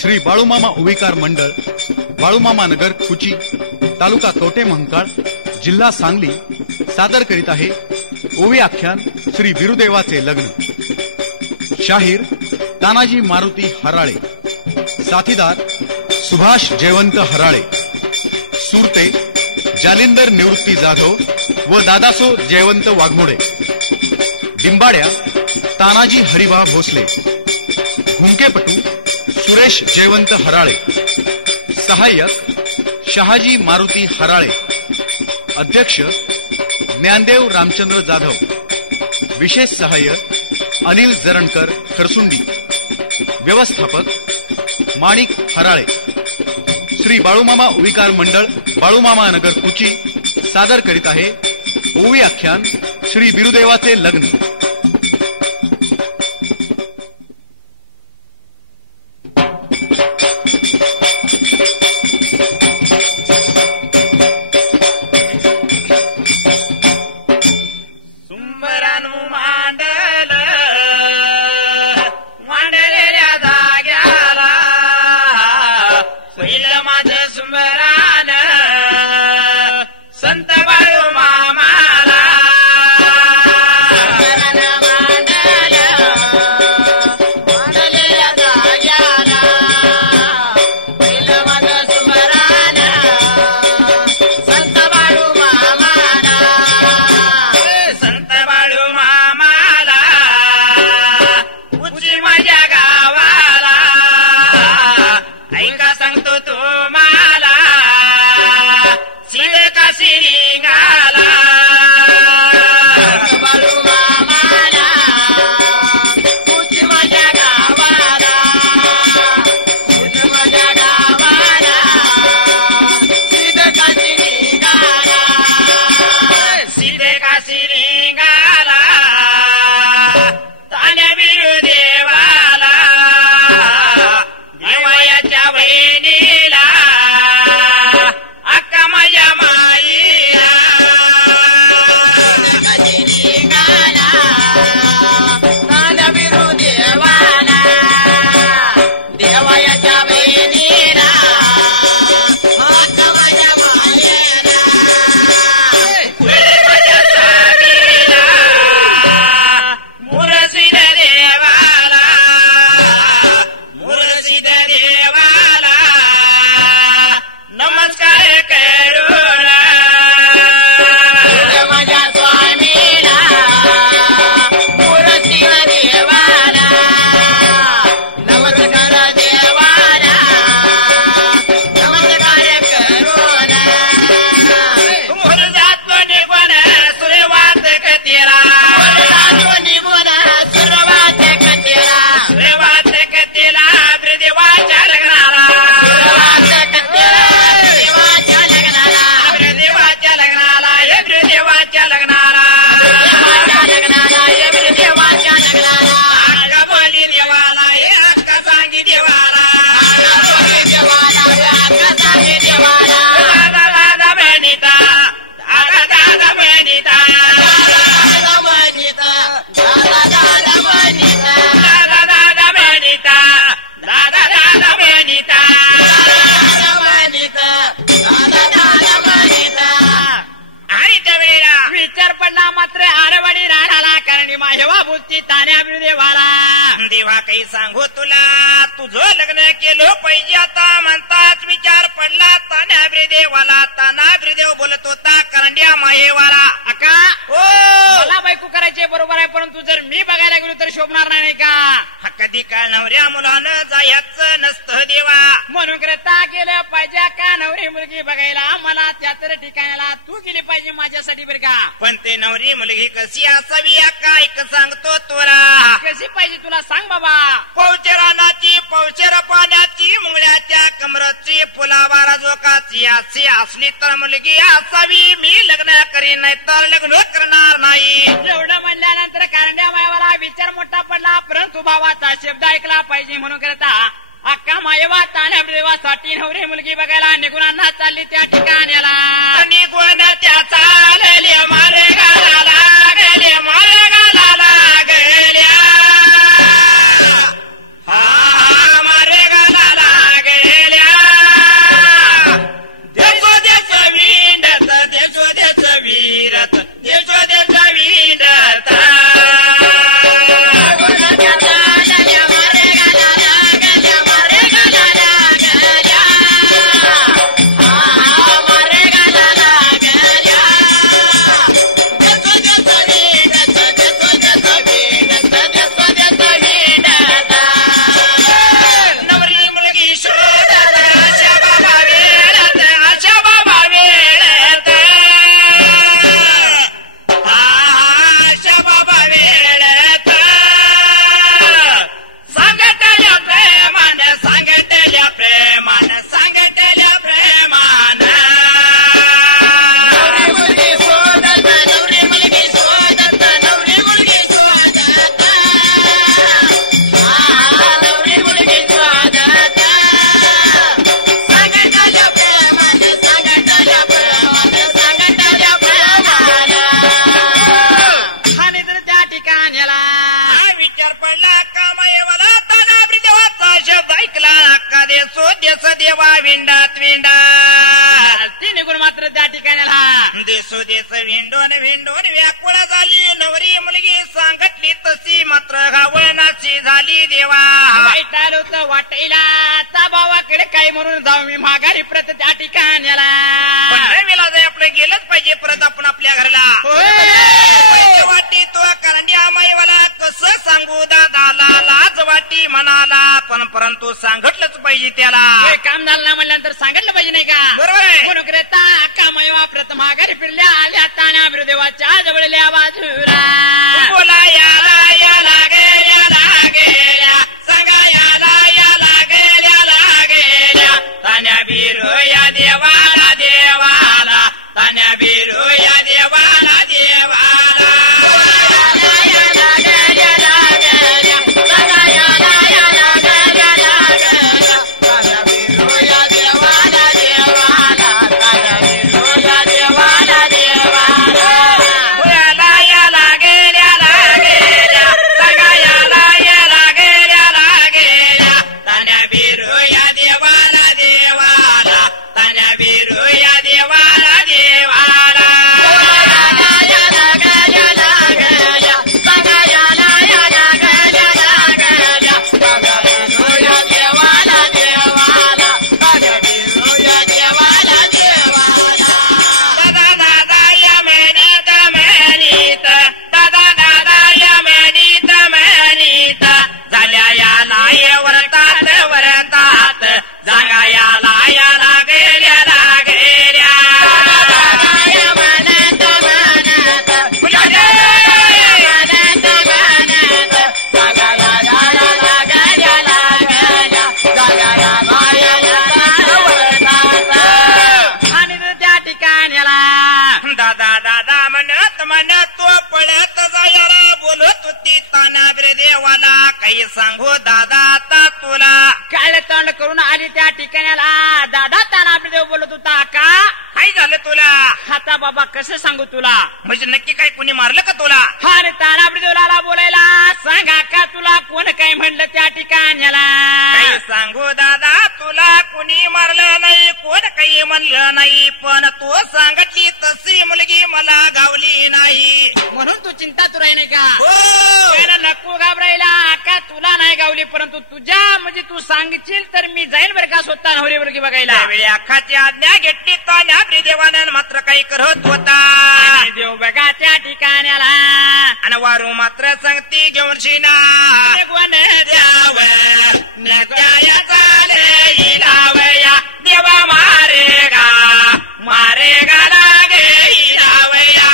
श्री बाळूमामा ओविकार मंडळ, बाळूमामा नगर, कुची, तालुका कवठे महांकाळ, जिल्हा सांगली सादर करीत आहे ओवी आख्यान श्री बिरुदेवाचे लग्न. शाहीर तानाजी मारुती हराळे, साथीदार सुभाष जयवंत हराळे, सुरते जालिंदर निवृत्ती जाधव व दादासो जयवंत वाघमोडे, डिंबाड्या तानाजी हरिभा भोसले, हुंकेपटू सुरेश जयवंत हराळे, सहाय्यक शहाजी मारुती हराळे, अध्यक्ष ज्ञानदेव रामचंद्र जाधव, विशेष सहाय्यक अनिल जरणकर खरसुंडी, व्यवस्थापक माणिक हराळे. श्री बाळूमामा ओविकार मंडळ, बाळूमामा नगर, कुची सादर करीत आहे ओवी आख्यान श्री बिरुदेवाचे लग्न. देवा काही सांगू तुला, तुझं लग्न केलं पाहिजे आता म्हणताच विचार पडला तान्या देवाला. ताना देव बोलत होता करंड्या मायेवाला. अका हो मला बायको करायचे बरोबर आहे, परंतु जर मी बघायला गेलो तर शोभणार नाही का? कधी का नवऱ्या मुलानं जायचं नसतं देवा, म्हणून करता गेलं पाहिजे का नवरी मुलगी बघायला मला त्या तर ठिकाणाला तू गेली पाहिजे माझ्यासाठी बरं का. पण ते नवरी मुलगी कशी असावी काय सांगतो तोरा. कशी पाहिजे तुला सांग बाबा. पौचे रानाची, पौचेर पाण्याची, मुंगळ्याच्या कमराची, फुलावारा जोकाची अशी असली तर मुलगी असावी. मी लग्न करीन नाही तर लग्न करणार नाही. एवढं म्हणल्यानंतर कारंड्या मायावाला विचार मोठा पडला, परंतु भावाचा शब्द ऐकला पाहिजे म्हणून करता अक्का मायवा तान्या देवासाठी नवरी मुलगी बघायला निघून अन्ना चालली त्या ठिकाण्याला. निघून त्या चालले मार्गाला लागले, मार्गाला लागल्या. पडला कामायवाला तानाब्री देवाचा शब्द ऐकला अक्का देसो देस देवा विंडात विंडा ती निघून मात्र त्या ठिकाणाला देसो देस विंडोन विंडोन व्याकुळ झाली नवरी मुलगी सांगतली तशी मात्र गावनाची झाली देवा वाईट आलो होतं वाटेला ता भावाकडे काय म्हणून जाऊ मी माघारी प्रत त्या ठिकाणाला वेळा जाय आपलं गेलंच पाहिजे परत आपण आपल्या घरला वाटी तो करंड्या माईवाला कसं सांगू दादाला लाज वाटी म्हणाला पण परंतु सांगितलंच पाहिजे त्याला काम झालं ना म्हणल्यानंतर सांगितलं पाहिजे नाही का बरोबर आहे कोण करता कामाई वापरत माघारी फिरल्या आल्या ताना देवाच्या जवळल्या बाजूला बोला या लागेल्या सांगा या लागेल्या तान्या बिरो या देवाला देवाला तान्या बिरो या देवाला देवाला सांगू दादा आता तुला काळे तोंड करून आली त्या ठिकाणाला दादा तानाब्री देव बोलत होता का काय झालं तुला आता बाबा कसं सांगू तुला म्हणजे नक्की काय कोणी मारलं का तुला हा रे तानाब्री देवला बोलायला सांगा का तुला कोण काय म्हणलं त्या ठिकाणाला काय सांगू दादा तुला कुणी मारलं नाही कोण काही म्हणलं नाही पण तू सांगतली तशी मुलगी मला गावली नाही म्हणून तू चिंता तू राही नाही का हो. नको घाबरायला का तुला नाही गावली परंतु तुझ्या म्हणजे तू सांगशील तर मी जाईन बरं का स्वतः नवरी मुलगी बघायला त्यावेळी अख्खाची आज्ञा घेतली तान्याब्री देवानं मात्र काही करत होता देव बघा त्या ठिकाणाला आणि वारू मात्र संगती घेऊन शिना द्यावं नद्या चाले लावया देवा मारेगा लागे लावया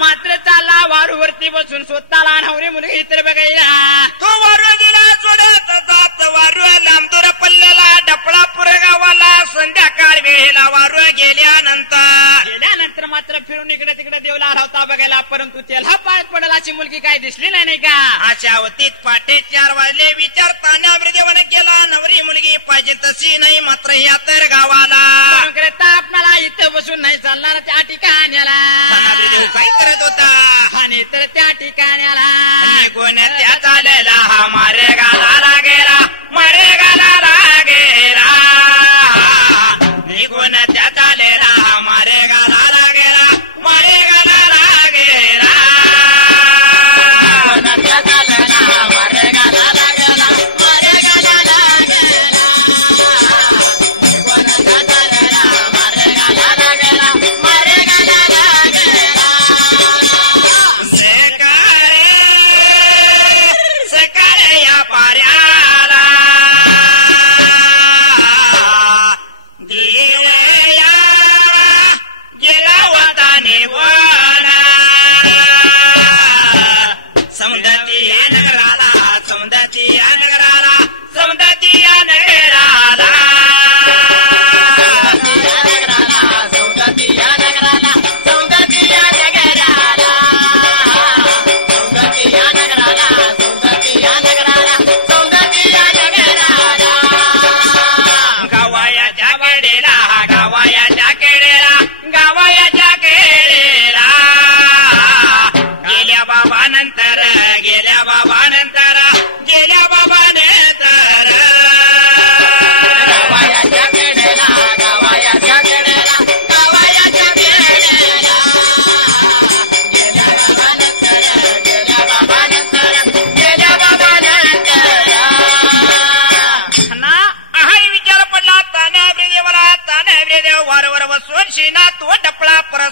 मात्र चालला वारूवरती बसून स्वतःला नवरी मुलगी इतर बघायला तो वारू दिला सोडत जात वारू लांबदूर पल्ल्याला डपळा पुरगावाला संध्याकाळ वेळेला वारू गेल्यानंतर मात्र फिरून इकडे तिकडे देवला होता बघायला परंतु त्याला पाळत पडेल अशी मुलगी काही दिसली नाही का अशा अवतीत पाटे 4 वाजले विचार तान्याब्री देवाने केला नवरी मुलगी पाहिजे तशी नाही मात्र या तर गावाला आपल्याला इथं बसून नाही चालणार त्या ठिकाण्याला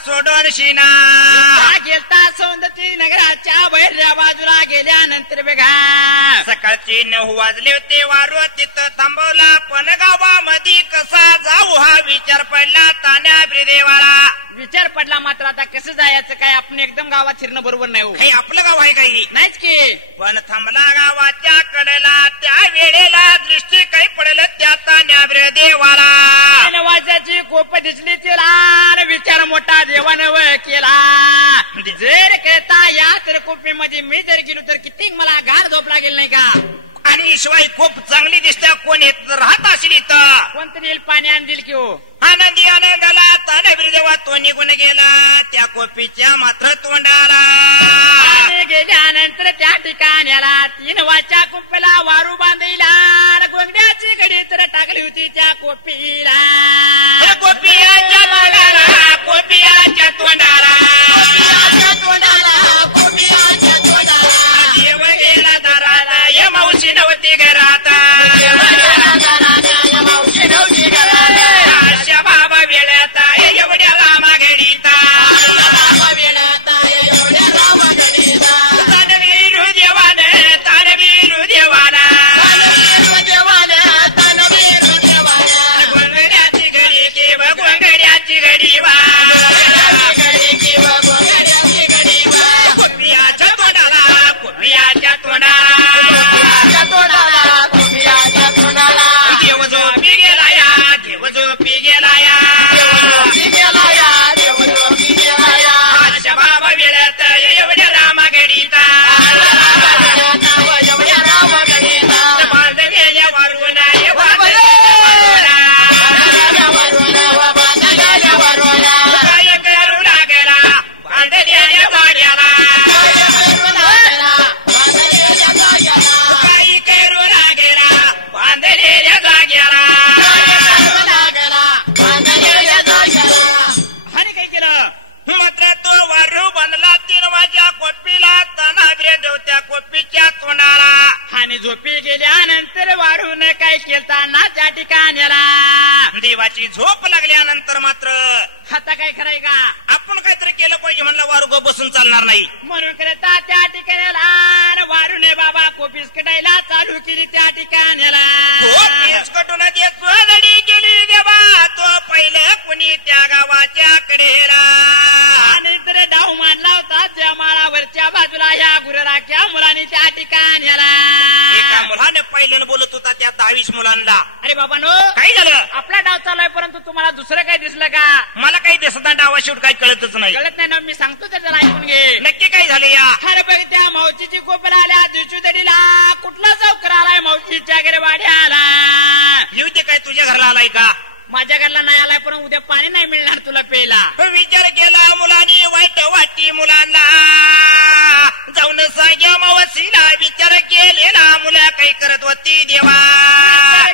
सोडून शिना गेलता सौंदती नगराच्या बाहेरच्या बाजूला गेल्यानंतर बघा सकाळचे 9 वाजले होते. वारू तिथं थांबवला पण गावामध्ये कसा जाऊ हा विचार पडला तान्या ब्रिदेवाला. विचार पडला मात्र आता कसं जायचं काय आपण एकदम गावात फिरणं बरोबर नाही हो. काही आपलं गाव आहे काही नाहीच की. पण थांबला गावाच्या कडेला. त्या वेळेला दृष्टी काही पडलं त्या तान्या ब्रिदेवाला. वाजाची कोप दिसली तिला आणि विचार मोठा देवानं केला. जर कहता या तर कोपीमध्ये मी जर गेलो तर किती मला गार झोप लागेल नाही का. आणि शिवाय खूप चांगली दिसत्या. कोण येत राहत असेल इथं कोणतरी येईल पाणी आणतील की हो. आनंदी आनंदाला तान्या जेव्हा तो निघून गेला त्या कोपीच्या मात्र तोंडाला. गेल्यानंतर त्या ठिकाण्याला 3 वाच्या कुंपला वारू बांधीला. गोंगड्याची घडी तर टाकली होती त्या कोपीला. कोपियाच्या मागाला कोपियाच्या तोंडाला देव गेला दाराला या मावशी नव्हती घरात. अशा बाबा वेळात एवढ्या लांबा घडीता तानवीरू देवान तानवीरू देवाना गोंगड्याची घडी केव गोंगड्याची घडी वा कोपियाच्या तोंडाला कोपियाच्या तोंडाला देव झोपी गेला या देव झोपी गेला या. बाबा वेळात एवढ्या रामा गडीता बांध गेल्या वारून काय करू लागला बांधलेल्या जाग्याला काही करू लागला बांधलेल्या जाग्याला. आणि काय केलं मात्र तो वारू बांधला 3 वाजच्या कोपीला. तानाब्रे देवत्या कोपीच्या तोंडाला. आणि झोपी गेल्यानंतर वाढून काय केलताना त्या ठिकाण्याला देवाची झोप लागल्यानंतर मात्र आता काय कराय का आपण काहीतरी केलं पाहिजे म्हणलं. वारू ग बसून चालणार नाही म्हणून करता त्या ठिकाण्याला वाढून बाबा कोपीस कटायला चालू केली त्या ठिकाण्याला. कोपीस कटून देडी गेली देवा तो पहिलं कुणी त्या गावाच्या कडेला. आणि तर डाव मांडला होता त्या माळावरच्या बाजूला या गुरराख्या मुलांनी त्या ठिकाण्याला. एका मुलाने पहिल्यानं बोलत होता त्या 22 मुलांना. अरे बाबांनो काय झालं आपला डाव चाललाय परंतु तुम्हाला दुसरं काही दिसलं का. मला काही दिसत डावा शेवट काही कळतच नाही. कळत नाही ना मी सांगतो तर जरा ऐकून घे. नक्की काय झालं या. अरे बघ त्या मावशीची कोपरा आल्या दिवशीदडीला कुठला चौकर आलाय मावशीच्या घरी वाड्याला. येऊ ते काय तुझ्या घरला आलाय का. माझ्या घरला नाही आलाय पण उद्या पाणी नाही मिळणार तुला प्यायला. विचार केला मुलाने वाईट वाटी मुलांना जाऊन सांग्या मावशीला. विचार केलेला मुला काही करत होती देवा.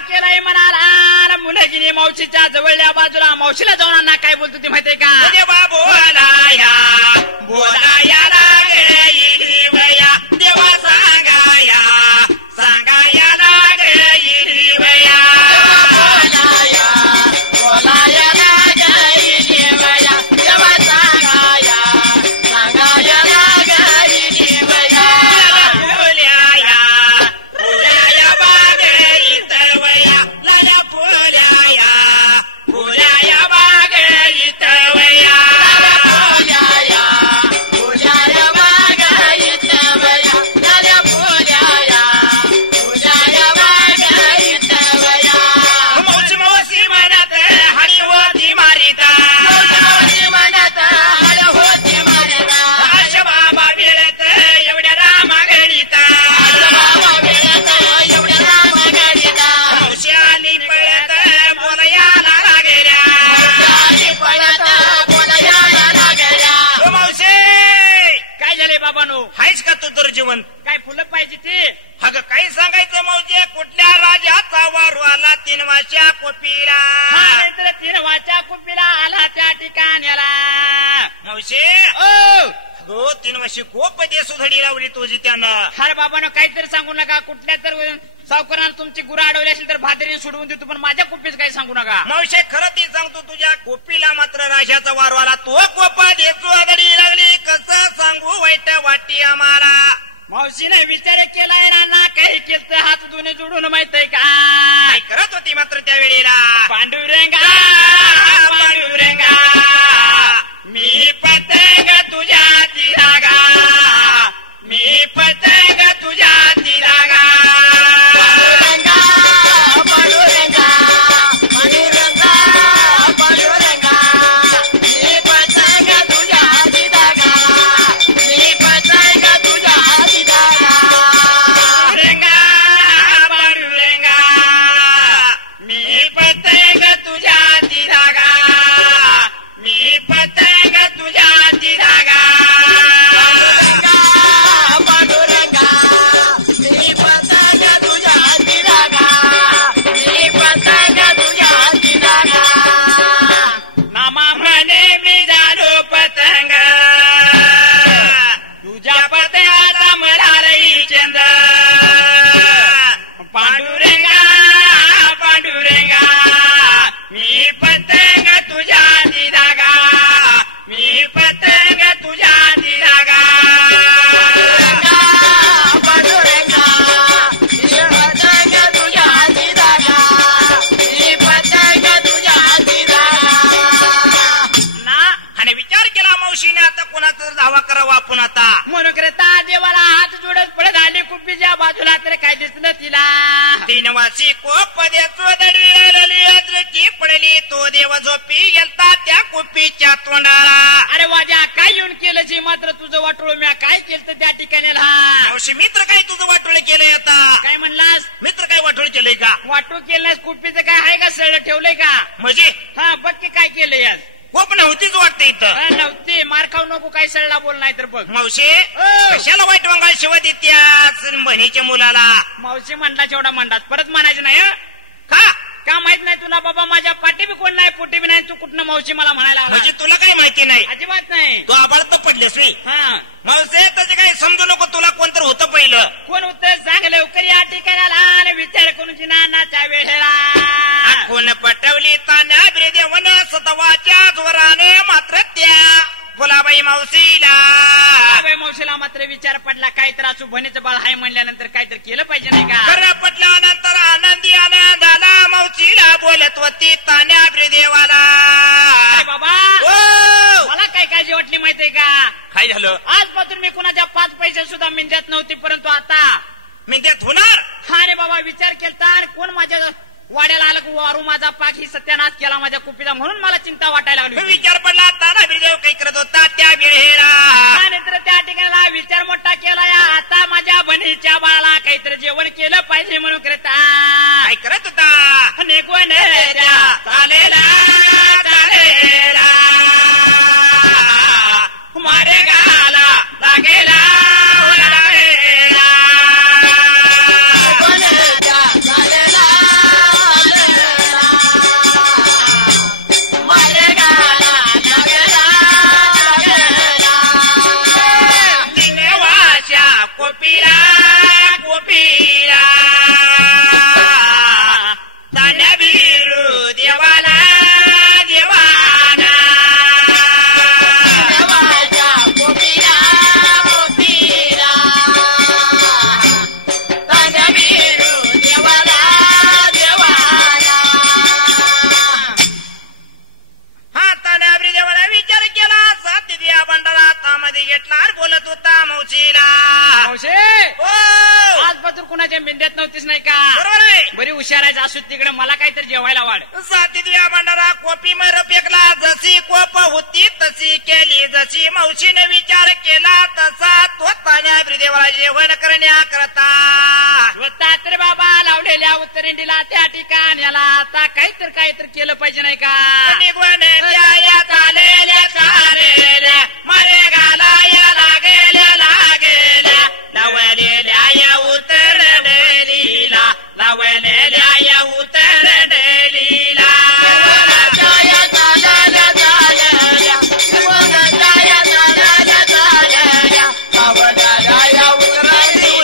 केलाय म्हणाला मुलगीने मावशीच्या जवळल्या बाजूला मावशीला जाऊन अण्णा काय बोलतो ते माहितीये का. देवा बोलाया बोलाया लागली वया देवा सांगाया सांगाया लागली वया. हायच का तू तर जीवन काय फुलं पाहिजे ते. अगं काही सांगायचं मौजे कुठल्या राजाचा वारू आला 3 वाच्या कोपीला. 3 वाच्या कोपीला आला त्या ठिकाण्याला. मौजे हो 3 वर्षी खूप सुधडी लावली तुझी त्यानं. हर बाबानं काहीतरी सांगू नका कुठल्या तर सावकारानं तुमची गुरं अडवली असेल तर भादरीने सोडवून देतो, पण माझ्या कुप्पीच काही सांगू नका. मावशे खरं ते सांगतो, तुझ्या कोपीला मात्र राशाचा वारवाला तो कोपा देतो आगडी लागली, कसं सांगू वाईट वाटी आम्हाला. मावशीने विचार केलाय ना, काही केलं हात दोन्ही जोडून माहित आहे का? काय करत होती मात्र त्या वेळेला? पांडुरंगा पांडुरंगा मी पतंग तुझ्या तिरागा, मी पतंग तुझ्या तिरागा. पांडुरंगा पांडुरंगा पांडुरंगा मी पतंग तुझ्या तिरागा, मी पतंग तुझ्या तिरागा. पांडुरंगा पांडुरंगा मी पतंग तुझ्या तिरागा, मी पतंग तुझ्या तिरागा. पांडुरंगा मी पतंग तुझ्या तिरागा, मी पतंग तुझ्या तिरागा. मामा म्हणे मी झालो पतंग, तुझ्या पतंगाचा मरारी चंद. पांडुरंगा पांडुरंगा मी पतंग तुझ्या तिरागा, मी पतंग तुझ्या तिरागा. पांडुरंगा मी पतंग तुझ्या तिरागा, मी पतंग तुझ्या तिरागा. ना आणि विचार केला मावशीने, आता कोणाचा धावा करावा आपण आता. म्हणून करता देवाला हात जोडत पडत आली कुप्पीच्या बाजूला, तर काय दिसलं तिला? तीनवासी कोप देतो दडली पडली, तो देव झोपी गेलता त्या कुप्पीच्या तोंडाला. अरे वाजा काय येऊन केलं जी, मात्र तुझं वाटोळ म्या काय केलं त्या ठिकाणीला? मावशी मित्र काय तुझं वाटोळ केलंय आता? काय म्हणलास? मित्र काय वाटोळ केलंय का? वाटू केलं कुप्पीचं काय आहे का? सळ ठेवलंय का? म्हणजे हा बघ की काय केलंय आज. कोप नव्हतीच वाटतं इथं. नव्हती, मार खाऊ नको, काय सळला बोल नाही तर बघ. मावशी कशाला वाईट वंगाळ शिवा देत्यास बहिणीच्या मुलाला? मावशी म्हणला जेवढा म्हणतात परत म्हणायचं नाही हं? का का माहित नाही तुला बाबा? माझ्या पाठी बी कोण नाही, पोटी बी नाही, तू कुठनं मावशी मला म्हणायला आला? म्हणजे तुला काही माहिती नाही? अजिबात नाही. तू आबाळत पडलेस मी. हा मावशी त्याचे काही समजू नको, तुला कोणतर होतं पहिलं. कोण उत्तर सांग लवकर या ठिकाणाला, आणि विचार करून नानाच्या वेळेला. कोण पटवली तान्या ब्रिदेवन सतवाच्या जोराने मात्र त्या फुलाबाई मावशीला. बाई मावशीला मात्र विचार पडला, काय तर असू बहिणीचं बाळ हाय म्हणल्यानंतर काहीतरी केलं पाहिजे नाही का? खरं पटल्यानंतर आनंदी आनंदाला मावशीला बोलत होती तान्या ब्रिदेवाला. बाबा ओ मला काय काळजी वाटली माहितीये का? काय झालं? आजपासून मी कुणाच्या 5 पैसे सुद्धा मिळत नव्हती, परंतु आता मी त्यात होणार. हा रे बाबा विचार केलता, आणि कोण माझ्या वाड्याला आलं वारू माझा पाक ही सत्यानाश केला माझ्या कुपीचा, म्हणून मला चिंता वाटायला लागली. विचार पडला ताना ब्रिदेव काही करत होता त्या वेळेला. त्यानंतर त्या ठिकाणाला विचार मोठा केला, या आता माझ्या बहिणीच्या बाळाला काहीतरी जेवण केलं पाहिजे म्हणून करता. काय करत होता? निघून द्या चालेला चालेला, मारे गाला लागेला लागेला. कोपीला कोपीला तान्या बिरू देवाला देवाना. कोपीला कोपीला तान्या बिरू देवाला देवाना. हा तान्या ब्रिदेवाला विचार केला, साथ दिया बंडाला तामध्ये घेतला, बोलत होता मावशीला. मावशी ओ आजपासून कुणाच्या मेंढ्यात नव्हतीच नाही का? बरोबर आहे. बरी हुशार आहे, असू तिकडे मला काहीतरी जेवायला वाढ. साथी दिया बंडाला कोपी मर फेकला, जशी कोप होती तशी केली, जशी मावशीने विचार केला तसा तो तान्या ब्रिदेवाला जेवण करण्याकरता. तर बाबा लावलेल्या उत्तरेंडीला त्या ठिकाण्याला आता काहीतरी केलं पाहिजे नाही का? निघून द्या झालेल्या चालेल्या मरे गाला या लागेल्या लागेल्या, लावलेल्या या उतरडेलीला लावलेल्या या उतरडेलीला. जाया जाया जाया जाया जाया जाया जाया जाया जाया उतरली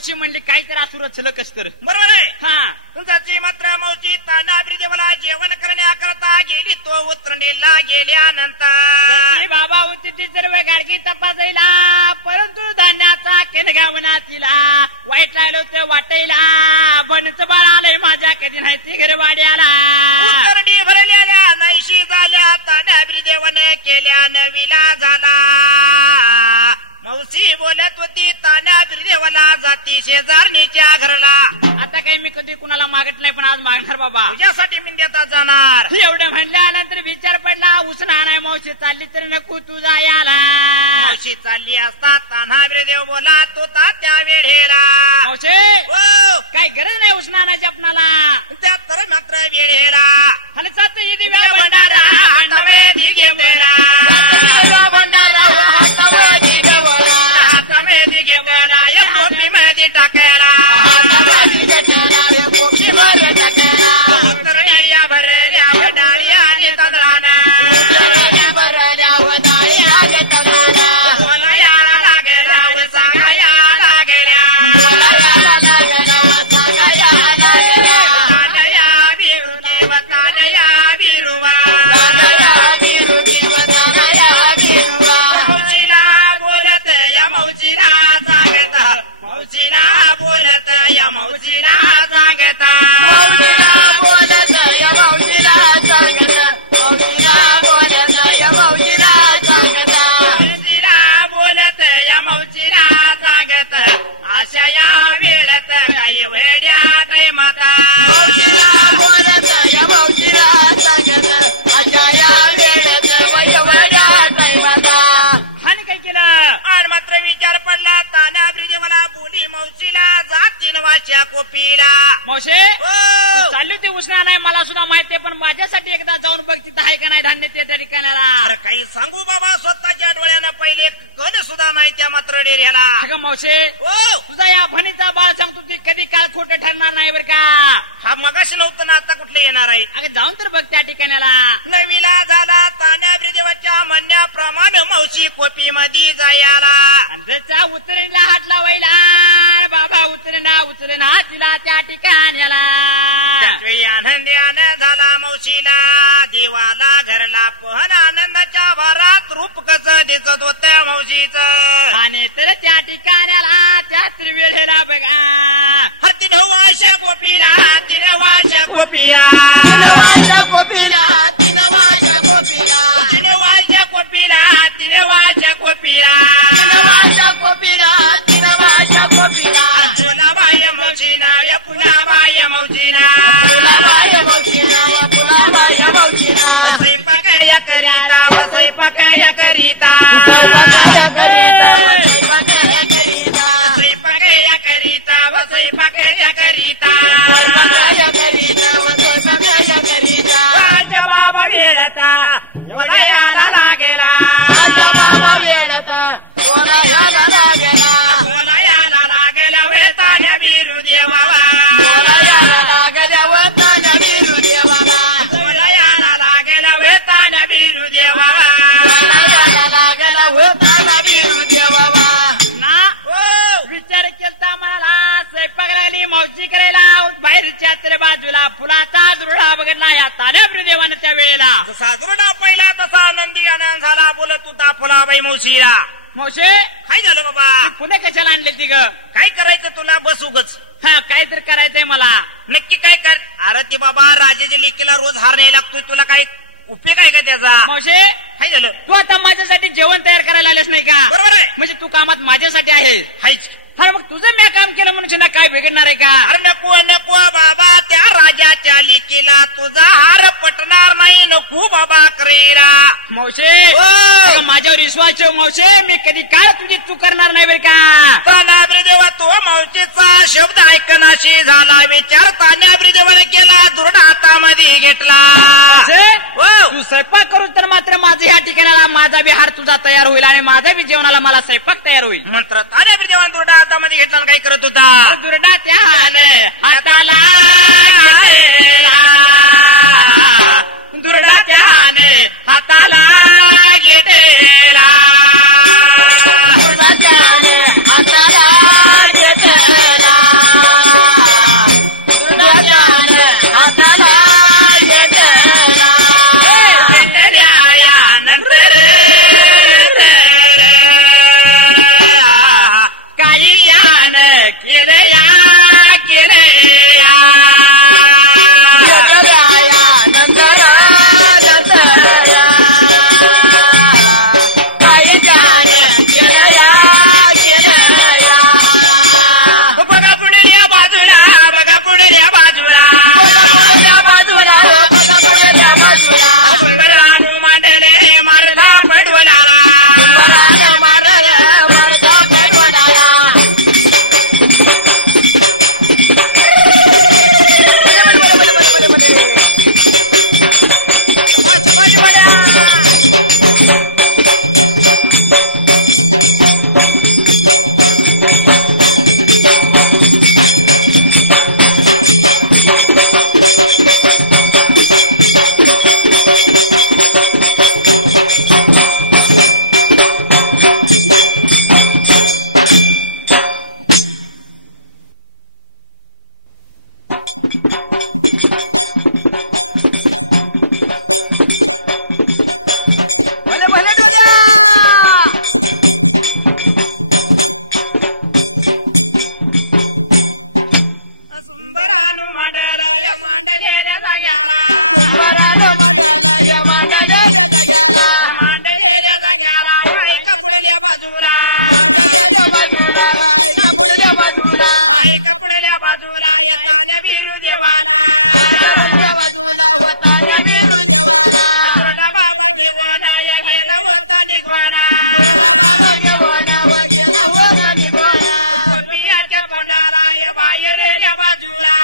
मावशी म्हणली काहीतरी असुर छल कस तर बरोबर आहे. हा तुझाची मात्र मौजी तानाब्री देवाला जेवण करण्याकरता गेली तो उतरणीला गेल्यानंतर बाबा होती ती सर्व गाडगी तपासायला परंतु धान्याचा केनगावना तिला वाईट लागलो ते वाटायला बनच बाळ आलंय माझ्या कधी नाही ती घरवाड्याला उतरणी भरलेल्या नाहीशी झाल्या तानाब्री देवाने केल्या नवीला झाला मौसी बोलत होती तानाब्री देवाला जाती शेजारणीच्या घरला. आता काही मी कधी कुणाला मागत नाही पण आज मागणार बाबा तुझ्यासाठी मी देता जाणार. एवढं म्हणल्यानंतर विचार पडला उसना नाही मावशी चालली तर नको तू जायला मावशी चालली असता तानाब्री देव बोला तो त्या वेळेला मावशी हो काही गरज नाही उसना आणायची आपणाला त्या तर मात्र वेळेला फलसात दिव्या भंडारा नवे दिगे मेरा भंडारा हातामध्ये गवळा हातामे दिगे मेरा या कोपी मध्ये टाकायला कोपी भर टाकला उतरण्या भरल्या भंडारी आणि तंद्राना भरल्या वदाळी आले तनाला मला याला लागेला व सांगाया लागेल्या तानया बिरुनी व तानया बिरुवा मौजीला बोलत या मौजीला सांगता मौजीला बोलत या मौजीला सांगता मौजीला बोलत या मौजीला सांगत अशा या वेळेत काही वेड्या काही माता आणि काय केलं आणि मात्र विचार पडला तानाब्री देवाला बोली मौजीला जातीन वाच्या कोपीला मावशी हो चालली होती उसना नाही मला सुद्धा माहितीये पण माझ्यासाठी एकदा जाऊन बघ तिथं आहे का नाही धान्य त्या ठिकाणाला अरे काही सांगू बाबा स्वतःच्या डोळ्यानं पहिले कण सुद्धा नाही त्या मात्र डेऱ्याला अगं मावशी हो तुझा या फणीचा बाळ सांगतो ती कधी काळ खोटं ठरणार नाही बरं का हा मगाशी नव्हतं ना आता कुठले येणार आहे अगं जाऊन तर बघ त्या ठिकाणाला नवीला झाला तानाब्री देवाच्या म्हणण्याप्रमाणे मौजी कोपी मध्ये जायला जा उतरणीला हात लावायला बाबा उतरणा तिला त्या ठिकाण्याला त्यावेळी आनंद्यानं झाला मौशीला देवाला घरला पण आनंदाच्या भरात रूप कसं दिसत होत मौजीचं आणि तर त्या ठिकाण्याला त्या त्रिवेळेला बघा तिनं वाशा कोपीला तिनं वाशा कोपिया कोपीला तिनं वाशा कोपीला तिनं वाशा कोपिया फुलाबाई मौजीना या फुलाबाई मौजीना स्वयंपाकया करिता व स्वयंपाकया करिता स्वयंपाकया करिता व स्वयंपाकया करिता राजा बाबा वेळता वलयाला लागेला वलयाला लागेला वेतान्या बिरू देवावा वलयाला लागेला वेतान्या बिरू देवावा ना विचार केलता मला स्वयंपाक लागली मावशी करायला बाहेरच्या तर बाजूला फुलाचा दुरडा बघितला या तानाब्री देवानं त्या वेळेला साधुरडा पहिला तसा आनंदी आनंद झाला बोलत होता फुलाबाई मौशीला मावशी काय झालं बाबा पुणे कशाला आणले ती ग काय करायचं तुला बस उगच हा काय तर करायचंय मला नक्की काय कर अरे ते बाबा राजाच्या लेकीला रोज हार नाही लागतोय तुला काय उपयोग आहे का त्याचा मावशी काय झालं तू आता माझ्यासाठी जेवण तयार करायला आलेस नाही का बरोबर आहे म्हणजे तू कामात माझ्यासाठी आहे हायच हा मग तुझं मी काम केलं म्हणून ना काय बिघडणार आहे का अरे नको नको बाबा त्या राजाच्या लेकीला तुझा हार पटणार नाही नको बाबा करेला मावशी हो. अगं, माझ्यावर विश्वास ठेव मावशी मी कधी काय तुझी चूक करणार नाही बरं का तानाब्री देवा तो मावशीचा शब्द ऐकनाशी झाला विचार तानाब्री देवाने केला दुरडा हातामध्ये घेतला हो. तू स्वयंपाक करून तर मात्र माझं ह्या ठिकाणाला माझा बी हार तुझा तयार होईल आणि माझा बी जेवणाला मला स्वयंपाक तयार होईल मात्र तानाब्री देवाने दुरडा हातामध्ये घेतला आणि काय करत होता दुरडा त्या हाताला दुरडा त्या हाताला घेतला तोंडाला बाहेर बाजूला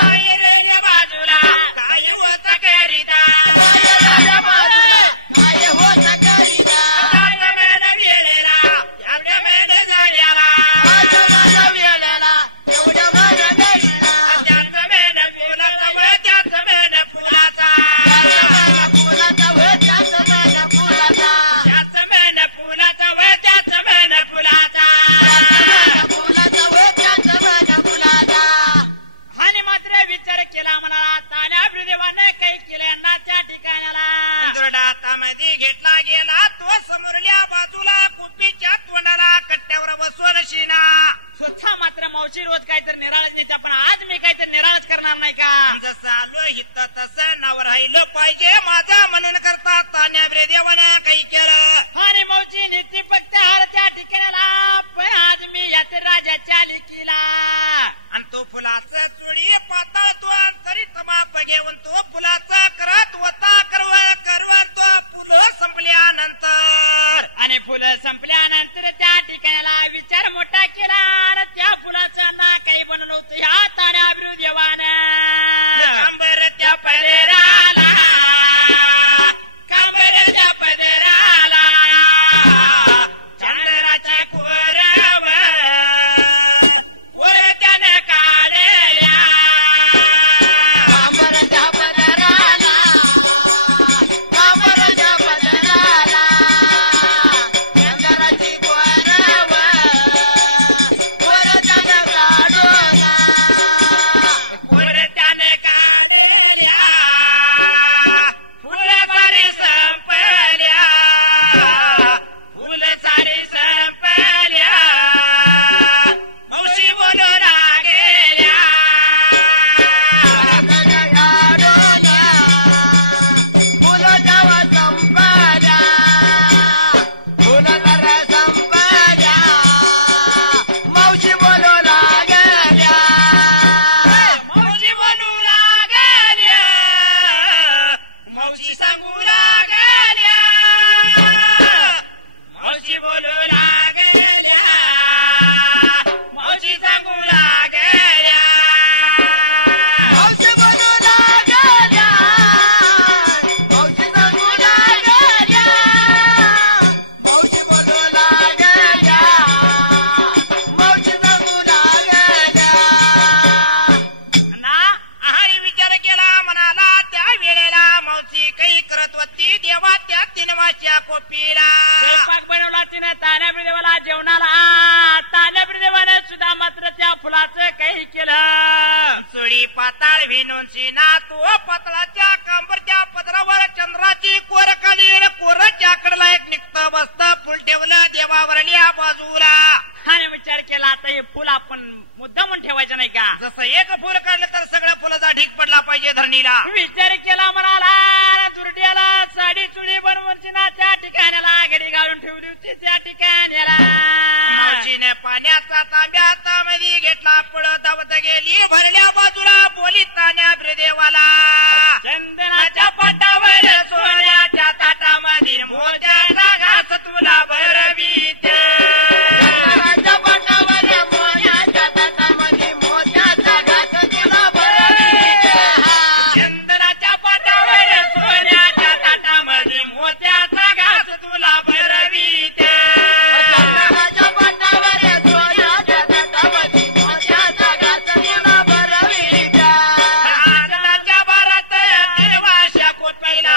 बाहेर बाजूला काय होत करीता घेतला गेला तो समोरल्या बाजूला कुपीच्या तोंडाला कट्ट्यावर बसवून शिना स्वतः मात्र मावशी रोज काहीतरी निराळच देते पण आज मी काहीतरी निराळच करणार नाही का जसं आलो इथं तसं नाव राहिलं पाहिजे माझा म्हणून करता तान्याब्रे देवानं काही केलं आणि मावशी नीती फक्त हार त्या ठिकाणाला पण आज मी यात राजाच्या लेकीला आणि तो फुलाचा चुडी पातळतो तरी माप घेऊन तो फुलाचा करत होता करव तो फुलं संपल्यानंतर आणि फुलं संपल्यानंतर त्या ठिकाणाला विचार मोठा केला आणि त्या फुलाचं ना काही बनवलं होतं ह्या ताऱ्याब्रू देवानं कांबर त्या पदराला कांबर त्या पदराला चंद्राच्या कोरावर त्यानं काढल्या बनवला तिने तान्याब्रू देवाला जेवणाला तान्याब्रू देवाने सुद्धा मात्र त्या फुलाचं काही केलं चुडी पाताळ विणून शिना तो पतळाच्या कांबरच्या पदरावर चंद्राची कोर खाली कोराच्या कडला एक निघत बसत फुल ठेवलं देवावरल्या बाजूला आणि विचार केला आता हे फुल आपण मुद्दामून ठेवायचं नाही का जसं एक फुल काढलं तर सगळ्या फुलाचा ढीक पडला पाहिजे धरणीला विचार केला म्हणाला दुर्ड्याला साडी चुडी बनवून तिना त्या ठिकाणाला घडी घालून ठेवली होती त्या ठिकाणाला मावशीने पाण्याचा तांब्या हातामध्ये घेतला पुढं धावत गेली भरल्या बाजूला बोली तान्याब्रू देवाला चंदनाच्या पाटावर सोन्याच्या ताटामध्ये मोत्याचा घास तुला भरवीत चंदनाच्या पाटावर सोन्याच्या ताटामध्ये मोत्याचा घास तुला भरवीत आनंदाच्या भारत देवाशा कोटवाईला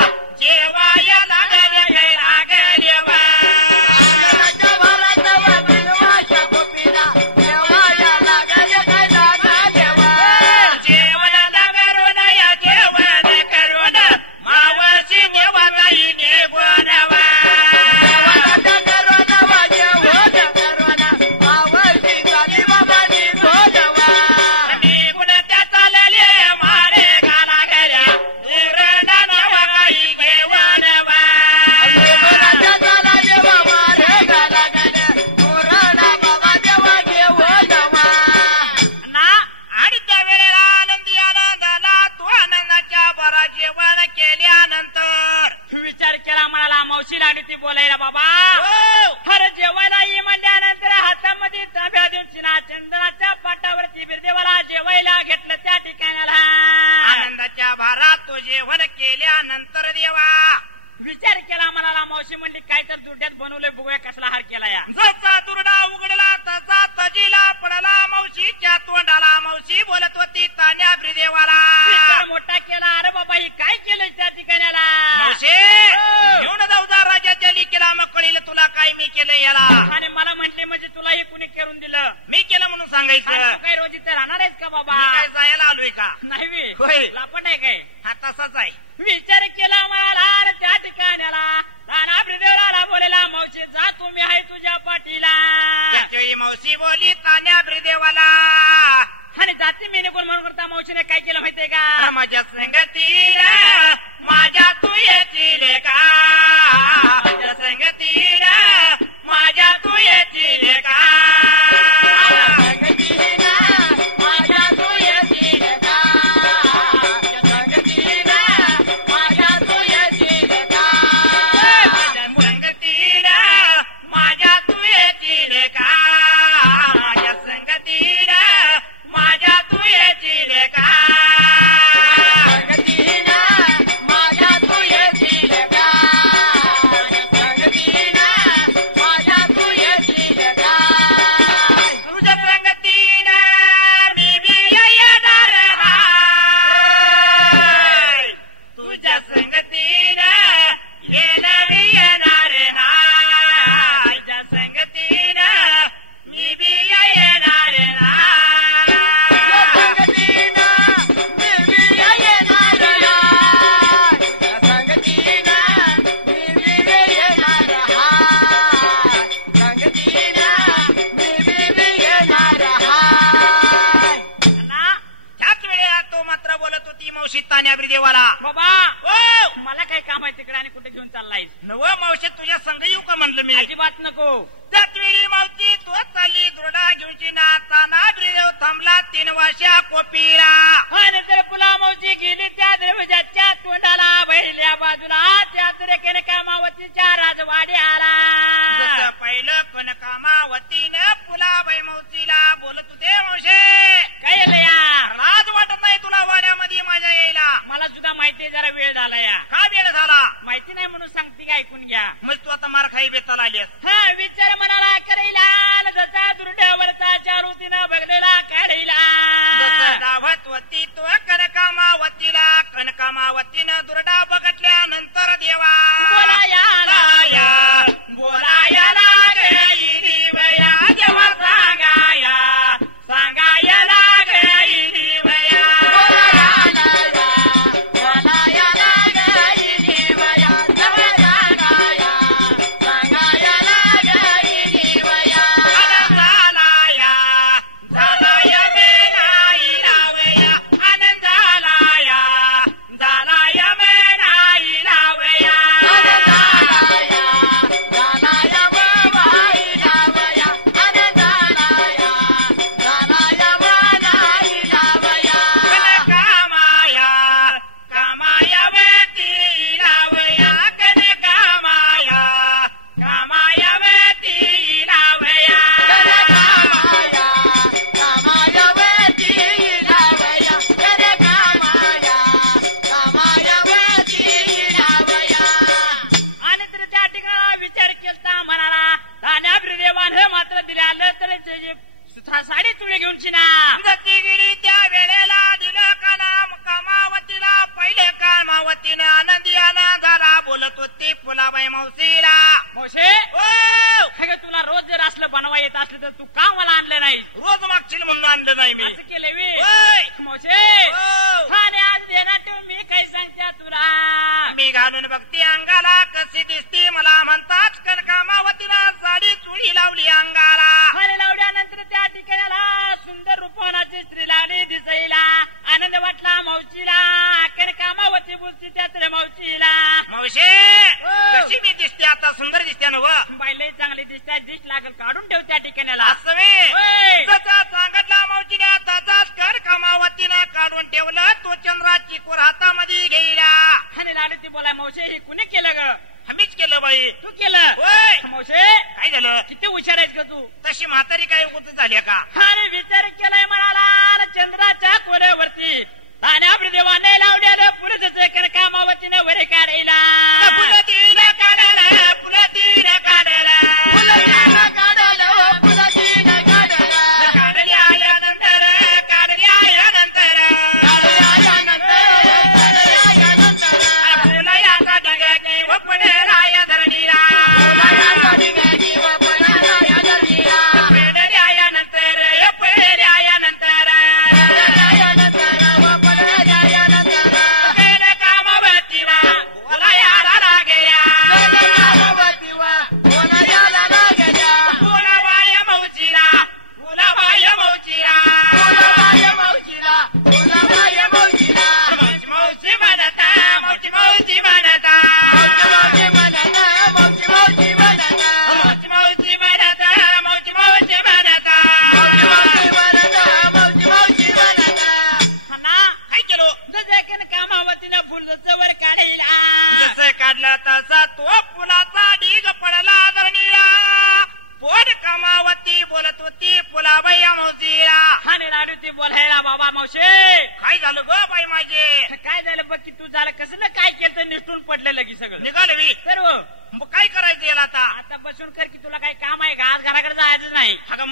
पण केल्यानंतर देवा विचार केला म्हणाला मावशी म्हणली काय तर दुर्ड्यात बनवलंय बघूया कसला हार केला या जसा दुर्डा उघडला तसा तजीला पडला मावशीच्या तोंडाला मावशी बोलत होती तान्या ब्रिदेवाला विचार मोठा केला अरे बाबा ही काय केलंय त्या ठिकाण्याला घेऊन जाऊ जा राजाच्या लिखीला मग कळील तुला काय मी केलं याला आणि मला म्हटले म्हणजे तुला हे कुणी करून दिलं मी केलं म्हणून सांगायचं काही रोज इथे राहणार आहेस का बाबा मी काय जायला आलोय का नाही होय. आपण आहे काय हा तसाच आहे विचार केला मला त्या ठिकाण्याला ताना ब्रिदेवाला बोलेला मावशी जा तुम्ही आहे तुझ्या पाठीला त्याच्यावेळी मावशी बोली तान्या ब्रिदेवाला आणि जाती मी निघून म्हणून करता मावशीने काय केलं माहितीये का माझ्या संगतीला माझ्या तू येतील का माझ्या संगतीला माझ्या तू येतील का माझ्या तू येशील का संगतीला माझ्या तू येशील का संगतीला माझ्या तू येतील का माझ्या संगतीला माझ्या तू येतील का संगतीला माझ्या तू येशील का संगतीला माझ्या तू येशील का तुझ्या संगतीला मी बी येणार हाय तुझ्या संगतीला येणार नाही तुझ्या संगतीला मी बी येणार नाही संगतीला मी येणार हाय संगतीला मी येणार हाय संगतीला मी येणार हाय त्याच वेळेला तो मात्र बोलत होती मावशी तान्या ब्रिदेवाला बाबा ओ मला काय काम आहे तिकडे आणि कुठे घेऊन चाललाय नव मावशी तुझ्या संग येऊ का म्हणलं मी अजिबात नको त्याच वेळी मावशी तो चालली दुर्डा घेऊनची ना ताना ब्रिदेव थांबला 3 वर्षा कोपीला आणि तर पुला मावशी गेली त्या दरवाजाच्या तोंडाला बहिल्या बाजूला त्या दुरेकेने कामावतीच्या राजवाड्याला तसं पहिलं कनकामावतीनं फुलाबाई मावशीला बोलत होते मावशे काय झालं या लाज वाटत नाही तुला वाड्यामध्ये माझ्या यायला मला सुद्धा माहिती जरा वेळ झाला या का वेळ झाला माहिती नाही म्हणून सांगते का ऐकून घ्या मग तू आता मार खाई बेताला आलीस हा विचार म्हणाला करेला जसा दुर्ड्यावरचा चारुतीनं बघलेला करेला तसं धावत होती तो कनकामावतीनं दुर्डा बघितल्यानंतर देवा बोलाया बोलाया लागली वया देवा सांगाया लागली वया साडी तुळे घेऊन चिना गिरी त्या वेळेला दिलं का नाम कामावतीला पहिले कामावतीनं आनंदियाना झाला बोलत होती फुलाबाई मावशीला मोशे ओ तुला रोज जर असलं बनवा येत असलं तर तू का मला आणलं नाही रोज मागशील म्हणून आणलं नाही मी असं केलं वे ओय! मोशे ओ! आणि आज देणार मी काय सांगते तुला मी घालून बघते अंगाला कशी दिसते मला म्हणतात कनकामावतीला साडी चुडी लावली अंगाला आणि लावल्यानंतर त्या ठिकाणाला सुंदर रूपवनाची स्त्रीलानी दिसायला आनंद वाटला मावशीला कनकामावती बोलती त्या मावशीला मावशे कशी मी दिसते आता सुंदर दिसते ना व बाईला चांगली दिसते दिस लागल काढून ठेव त्या ठिकाणाला असं मी ओय! तसा सांगितला मावशीने तसाच कनकामावतीनं काढून ठेवलं तो चंद्राची कोर हातामध्ये गेला आणि लाडू ती बोलाय मावशी हे कुणी केलं ग आम्हीच केलं बाई तू केलं होय. मावशे काय झालं किती हुशार आहेस ग तू तशी म्हातारी काय होत झाली का आणि विचार केलाय म्हणाला चंद्राच्या कोऱ्यावरती आणि आपल्या देवाने लावलेलं पुरुषाचं कनका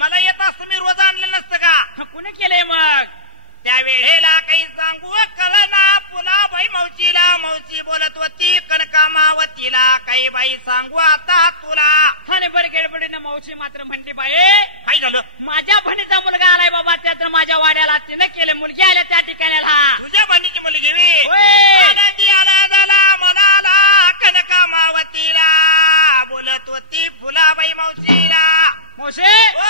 मला येत असतं मी रोज आणलं नसतं का? कुणी केलंय मग? त्या वेळेला काही सांगू कळना पुला बाई मौजीला मौजी बोलत होती कणकामावतीला काही बाई सांगू आता तुला. आणि बरं गडबडीनं मावशी मात्र म्हणली बाई काय झालं? माझ्या बहिणीचा मुलगा आलाय बाबा त्यात माझ्या वाड्याला तिनं केले मुलगी आल्या त्या ठिकाणाला. तुझ्या बहिणीची मुलगी वी? होय. आनंदी आला झाला मनाला कणकामावतीला बोलत होती फुलाबाई मौजीला. मावशी ओ!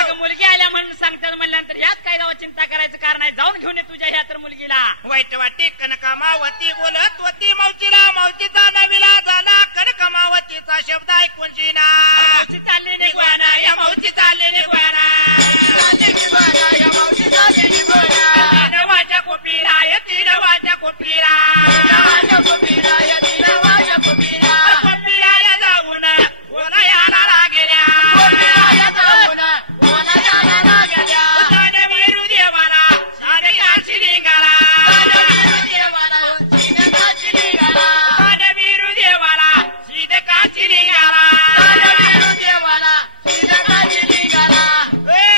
अगं मुलगी आल्या म्हणून सांगतात म्हणल्यानंतर यात काय जावं चिंता करायचं कारण आहे. जाऊन घेऊन ये तुझ्या ह्या तर मुलगीला. वाईट वाटी कनकामावती बोलत होती मौजीला मौजीचा नवीला झाला कनकामावतीचा शब्द ऐकून जीना. मावशी चालली निघवाना या मौजी चालले निघवाना तीन वाजा कोपीरा या तीन वाजा कोपीरा कोपीरा या जाऊन ओला याला लागेल्या वीरू देवाला सारे याची निघाला वीरू देवाला सीध काची निघाला.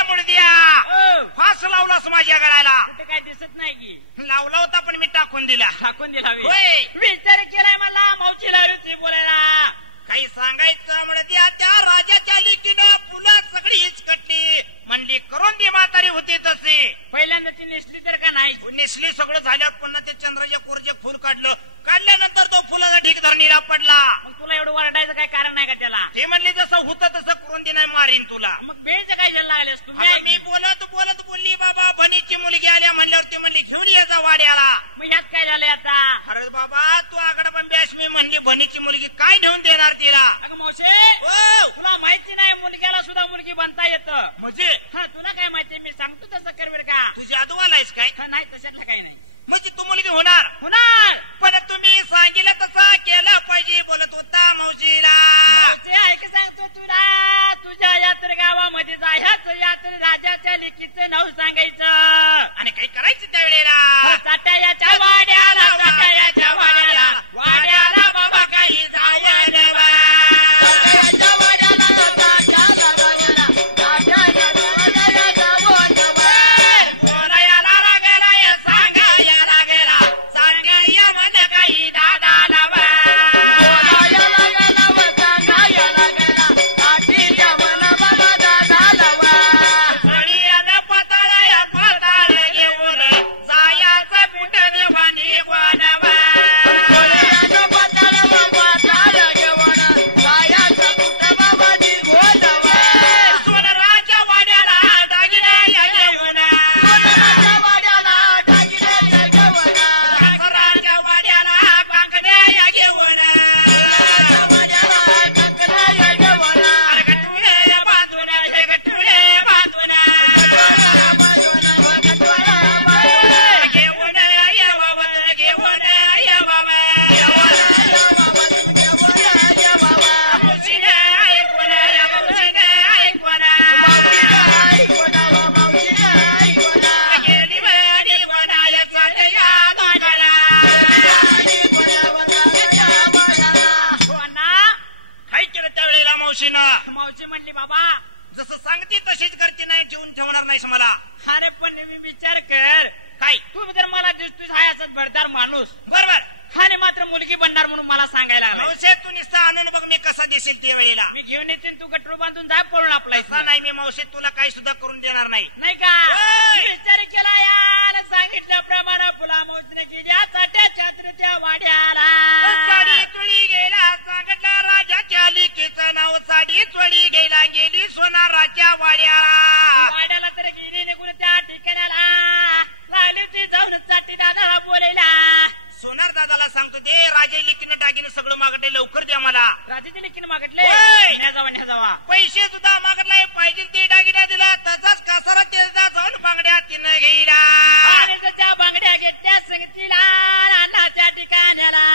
मुळद्या फास लावलास माझ्या गळाला. काय दिसत नाही की लावला होता पण मी टाकून दिला. टाकून दिला होय. विचार केलाय मला मावशीला रुची बोलायला. काही सांगायचं म्हणत्या त्या राजाच्या लेकीनं पुन्हा सगळी हिचकटली म्हणली करून ती म्हातारी होती तसे. पहिल्यांदा ती नेसली तर का नाही? नेसली सगळं झाल्यावर पुन्हा ते चंद्राच्या कोरचे फुल काढल्यानंतर तो फुलाचा ढीक धरणीला पडला. मग तुला एवढं वरडायचं काय कारण नाही का त्याला? ते म्हणली जसं होतं तसं करून ती नाही मारीन तुला. मग बेळचं काय झालं लागलेस तुम्ही? आता मी बोलत बोलत बोलली बाबा बनीची मुलगी आल्या म्हणल्यावर ती म्हणली घेऊन ये जा वाड्याला. मग यात काय झालंय आता? अरे बाबा तू आगड पण बॅस मी म्हणली बनीची मुलगी काय घेऊन देणार तिला? अगं मावशी तुला माहिती नाही मुलग्याला सुद्धा मुलगी बनता येतं. म्हणजे तुला काय माहिती? मी सांगतो तसं कर बरं का? तुझी आजोबालायस काय? नाही तशातलं काही नाही. म्हणजे तू मुलगी होणार होणार. पण तुम्ही सांगितलं तसं केलं पाहिजे बोलत होता मौजीला. जे ऐक सांगतो तुला तुझ्या यात्र गावामध्ये जायचं यात्र राजाच्या लेकीचं नाव सांगायचं आणि काही करायचं त्यावेळेला साठ्याच्या वाड्याला साठ्याच्या वाड्याला वाड्याला बाबा काही जायला बा. बोलायला लागला या सांगायला लागला सांगाया म्हण काही दादाला बा. सळीयाला पताळ्या पताळ घेऊन सायाचं पिंड देवानी बनवा. सोनराच्या वाड्याला दागिना या घेऊन कासराच्या वाड्याला कांकण्या या घेऊन गटुळे बाजून हे गटुळे बाजून घेऊन या बाबा घेऊन या बाबा मुशीने ऐकून मुशीने ऐकून गेली वाडी वनाया चालया दोघाला. हो अण्णा काय केलं त्यावेळेला मावशीनं? मावशी म्हणली बाबा जसं सांगते तशीच करते नाही ठेवून ठेवणार नाहीस मला. अरे पण मी विचार कर काय तू तर मला दिसतोस हाय असाच भरदार माणूस बरोबर आणि मात्र मुलगी बनणार म्हणून मला सांगायला लागला. मावशे तू निस्ता आणून बघ मी कसा दिसेल त्या वेळेला. मी घेऊन येते तू गटरू बांधून जा पळून आपला तसा नाही मी मावशे तुला काही सुद्धा करून देणार नाही. नाही का? होय. विचार केला यार सांगितल्याप्रमाणे फुला मोजणे गेल्या चाट्या चांद्रच्या वाड्याला साडी चोळी गेला सांगितलं राजाच्या लेकीचं नाव साडी चोळी गेला गेली सोनाराच्या वाड्याला. वाड्याला तर गेली निघून त्या ठिकाणाला लागली ती जाऊन चाटी दादाला बोलायला. सोनार दादाला सांगतो ते राजा लेकीनं टाकीनं सगळं मागते लवकर द्या मला. राजाची लेकीन मागितले होय. न्या जावा पैसे सुद्धा मागतलाय पाहिजे ते दागिन्या दिला तसाच कासारा त्याचा जाऊन बांगड्या तिनं गेला. आणि त्या बांगड्या घेतल्या संगतीला अन्नाच्या ठिकाणाला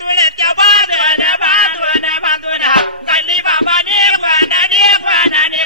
टुळ्याच्या बांधून बांधून बांधून गल्ली बाबाने वानाने वानाने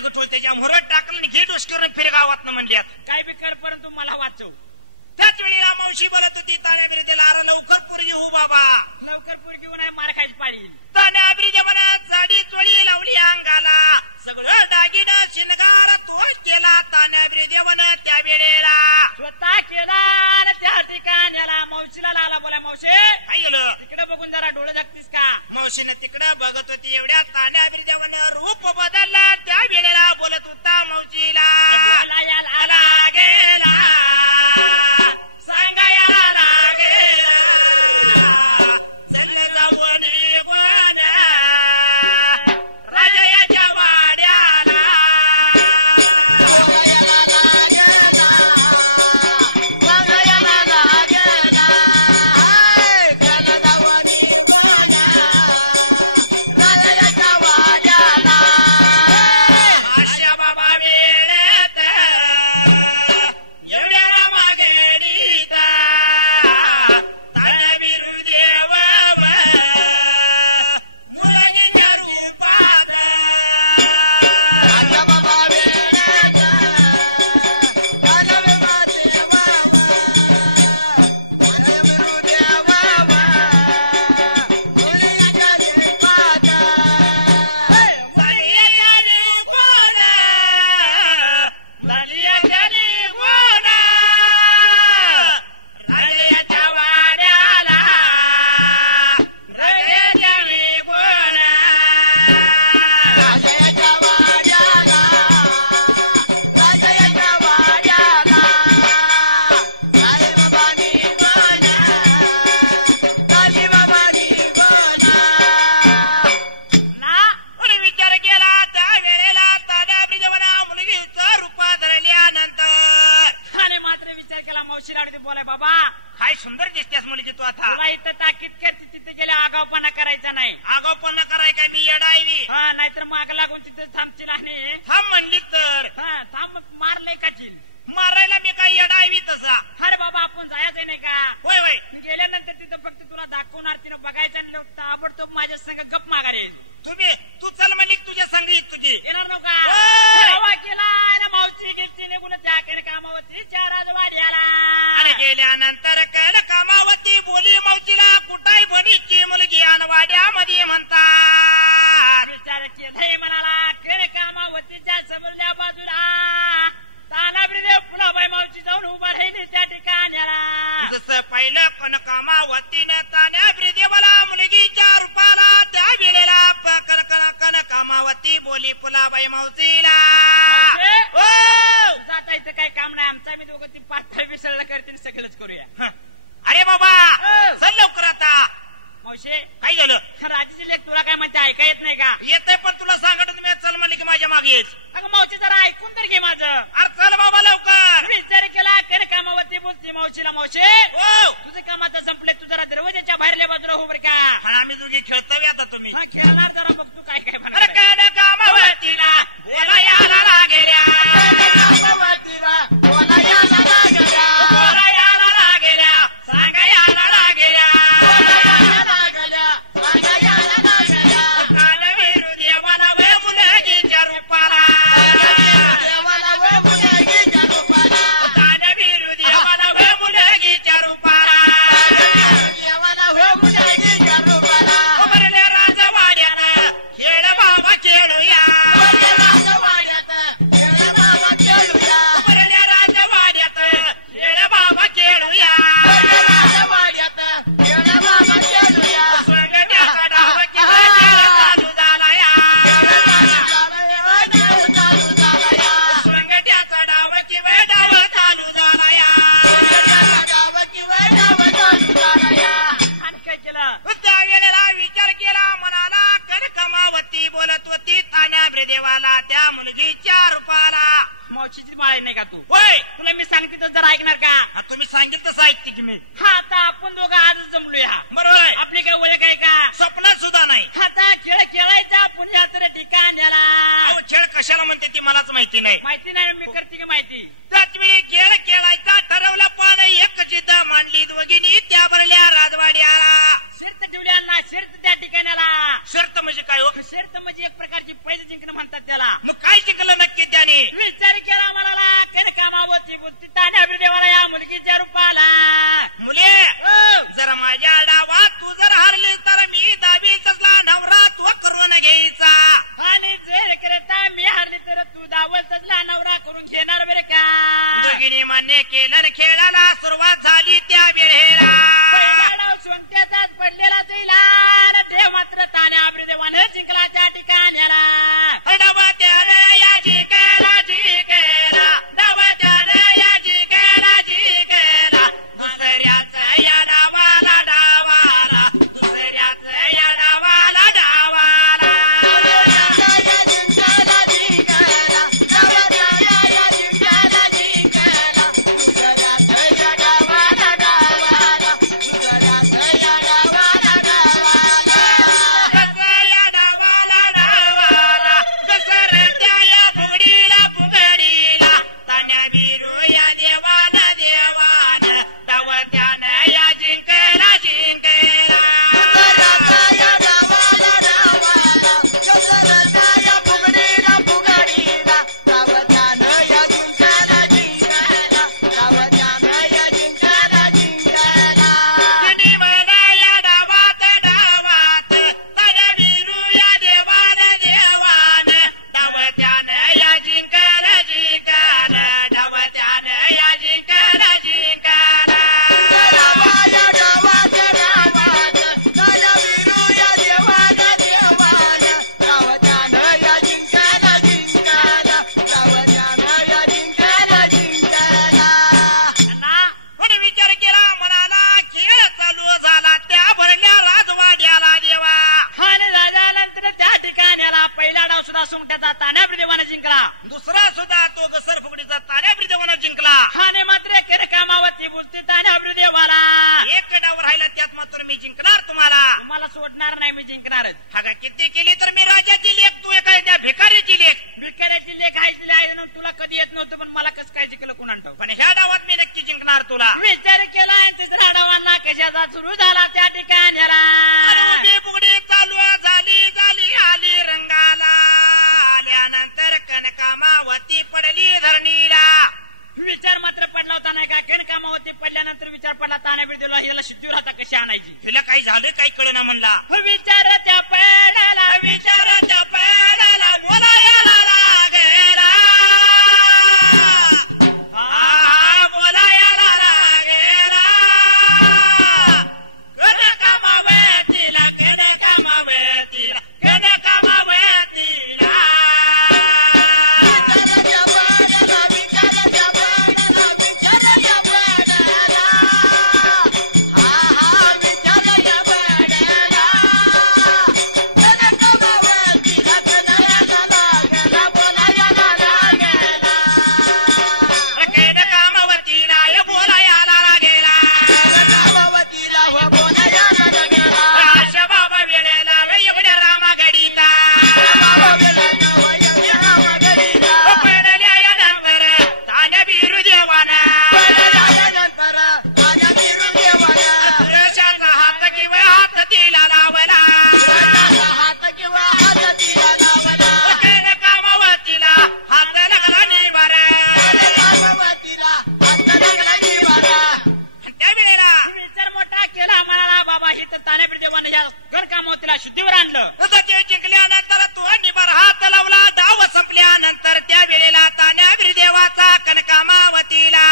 दगड त्याच्या मोहरात टाकलं आणि घे डोसकीवरून फिर गावात म्हणल्यात काय बी कर परंतु मला वाचव. त्याच वेळेला मावशी बोलत होती ताण्या ब्रिजेला अरे लवकर पोरगी हो बाबा. लवकर पोरगी होऊन मार खायची पाळी. ताण्या ब्रिजे म्हणत साडी चोळी लावली अंगाला सगळं दागिनं शिनगार तोच केला. ताण्या ब्रिजे म्हणत त्या वेळेला स्वतः केला त्या ठिकाण्याला मावशीला लागला बोला मावशी काय गेलं तिकडे बघून जरा डोळे जगतीस का. मावशीनं तिकडं बघत होती एवढ्या ताण्या ब्रिजेवनं रूप बदलला. त्या वेळेला बोलत होता मावशीला आला गेला सांगायला गेला चल जाऊन राजाच्या वाड्याला. आशा बाबा वेळेत एवढ्या मागेडीत ताळबिरू देव मुलगीच्या रूपात सुंदर दिसतेस मुलीची तू आता. तुला इथं ताकीद खेळती तिथे गेल्या आगावपणा करायचा नाही. आगाऊपणा कराय काय मी येडायली नाहीतर माग लागून तिथे थांबची नाही. थांब म्हणली तर थांब मारले काचील मारायला मी काय येडायवी तसा. अरे बाबा आपण जायचं नाही का. होय होय मी गेल्यानंतर तिथं फक्त तुला दाखवणार तिनं बघायचं आणि ताबडतोब माझ्या संग गप मागारे. तू चल म्हणली तुझ्या संग तुझी येणार नव्हता केला मावशी गेली निघून जागेर कामावरती चार राजवाड्याला. अरे गेल्यानंतर कल कामावती बोली मावशीला कुठाय बनीची मुलगी अनवाड्यामध्ये म्हणतात. विचार केलाय म्हणाला खेळ कामावतीच्या समोरच्या बाजूला तानाब्रिदेव फुलाबाई मावशी जाऊन उभा राहिली त्या ठिकाण्याला. जसं पहिलं पण कामावतीनं ताण्या ब्रिदेवाला मुलगीच्या रूपाला त्या वेळेला कन कामावती बोली फुलाबाई मावशीला जाता इथं काही काम नाही. आमचा मी दोघं ती पातळ विसरला करते सगळंच करूया. अरे बाबा चल लवकर आता. मावशी काय झालं राजीची लेख तुला काय म्हणते ऐका येत नाही का. येतंय पण तुला सांगत तुम्ही चल म्हणले की माझ्या मागे येच. अगं मावशी जरा ऐकून तर घे माझं. अरे चल बाबा लवकर. विचार केला कर कामावरती बोलते मावशीला मावशी तुझं कामाचं संपले तू जरा दरवाजाच्या बाहेरल्या बाजूला हो बरं का. आम्ही दोघे खेळतावी आता तुम्ही खेळणार जरा बघ तू काय काय म्हणा. अरे काय कामावतीला बोला याला लागेल्या बोला याला लागेल्या सांगा याला लागेल्या कालवीरू देवाला वे मुलगीच्या रूपाला कालवीरू देवाला वे मुलगीच्या रूपाला उमरले राजवाड्यानं खेळ बाबा खेळूया. उमरले राजवाड्यात खेळ बाबा खेळूया. स्वंगट्याचा डाव किती चालू झाला या. स्वंगट्याचा डाव किती डाव चालू झाला या. आणि काय केलं गेलेला विचार केला मनाला कर कमावती बोलत होती ताण्या ब्रिदेवाला त्या मुलगीच्या रूपाला. मावशीची माळे नाही का तू. होय तुला मी सांगते तर जरा ऐकणार का. तुम्ही सांगितलं तसं ऐकते की मी. हा आता आपण दोघं आजच जमलोया. बरोबर आहे. आपली काय ओळख आहे का. स्वप्नात सुद्धा नाही. आता खेळ खेळायचा पुण्याचं ठिकाण्याला. खेळ कशाला म्हणते ती मलाच माहिती नाही. माहिती नाही मी करते की माहिती. त्याच वेळी खेळ खेळायचा ठरवलं पण एक जिद्द मांडली दोघींनी त्या भरल्या राजवाड्याला. शिवड्यांना शर्त त्या ठिकाणाला. शर्त म्हणजे काय हो? शर्त म्हणजे एक प्रकारची पैसे जिंकणं म्हणतात त्याला. मग काय जिंकलं नक्की त्याने? विचार केला म्हणाला कामावरती बुद्धी ताने देवाला या मुलगीच्या रूपाला. मुले जर माझ्या डावात तू जर हारली तर मी दाबी तसला नवरा तू करून घ्यायचा. आणि जर करता मी हारली तर तू दावतला नवरा करून घेणार बरं का? दोघींनी मान्य केलं. खेळाला सुरुवात झाली त्या वेळेला. सोनत्याचाच पडलेला जाईला ते मात्र ताने अभिदेवानं जिंकला त्या ठिकाण्याला. डबत्यानं या जिंकला जिंकला, डबत्यानं या जिंकला जिंकला. दुसऱ्याच या डावाला डावाला, दुसऱ्याच या डावाला डावाला. दुसरा सुद्धा तो घसर फुगडीचा तान्या ब्रिदेवानं जिंकला. आणि मात्र केर कामावरती बुद्धी ताने अभिदेवाला. एक डाव राहिला त्यात मात्र मी जिंकणार तुम्हाला. तुम्हाला सोडणार नाही मी जिंकणार. हागा किती केली तर मी राजाची लेख तू एका त्या भिकारीची लेख. भिकाऱ्याची लेख ऐकली आहे तुला कधी येत नव्हतं पण मला कसं काय जिंकलं कोणाला. पण ह्या डावात मी नक्की जिंकणार तुला. विचार केला तिसऱ्या डावांना कशाचा सुरू झाला त्या ठिकाण्याला. मी फुगडी चालू झाली झाली आली रंगाला. आल्यानंतर कनकामावती पडली धरणीला. विचार मात्र पडला होता नाही का? कनकामावती पडल्यानंतर विचार पडला ताने बिरदेला याला शिट्टीवर आता कशी आणायची. तिला काही झालं काही कळना म्हणला. विचाराच्या पडाला विचाराच्या पडाला बोलायला लागेला. बोलायला लागेला. कनकामावतीला कनकामावतीला कनकामावतीला. शुद्धीवर आणलं. जिंकल्यानंतर तू निभार हात लावला. डाव संपल्यानंतर त्या वेळेला तान्या देवाचा कनकामावतीला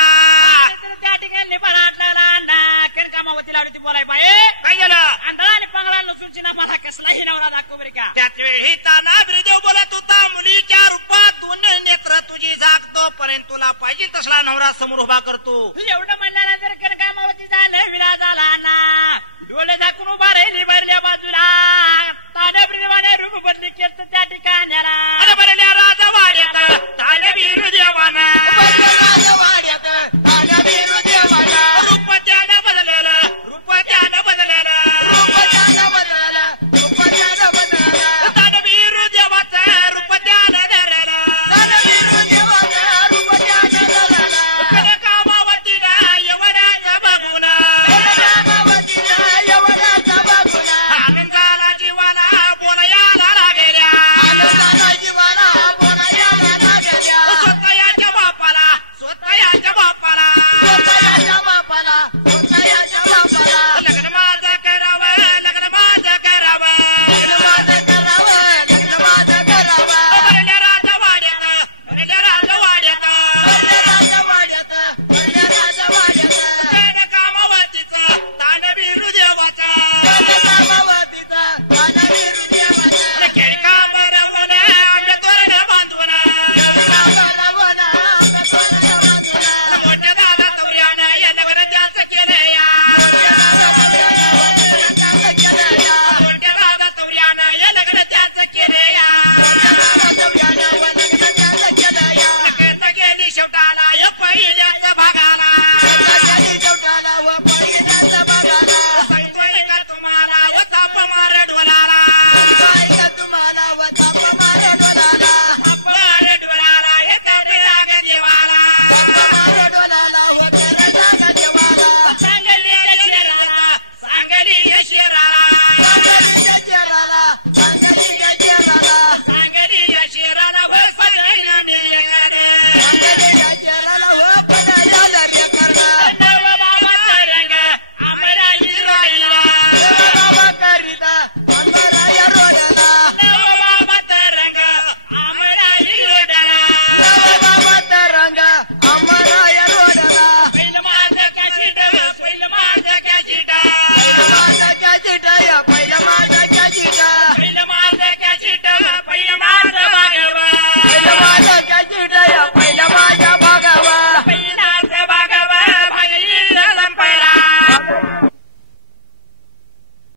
त्या ठिकाणी निभार हात लावला. कनकामावतीला बोलाय बाई काय झालं? आंधळा आणि पांगळा नसून मला कसलाही नवरा दाखव बरं का. त्याच वेळी ताना ब्रिदेव बोलत होता. मुलीच्या रूपातून नेत्र तुझी झाकतो पर्यंत तुला पाहिजे तसला नवरा समोर उभा करतो. एवढं म्हणल्यानंतर कनकामावतीचा विळा झाला ना. डोळे झाकून उभा राहिली भरल्या बाजूला. तान्या ब्रिदेवाने रूप बदली केलं त्या ठिकाण्याला. भरल्या राजवाड्यात तान्या देवानं रूप त्यानं बदललं. रूप त्यानं बदललं. तानवीर देवाचं रूप त्यानं धरलं. कनकामावतीला एवढ्याच बघून केले गा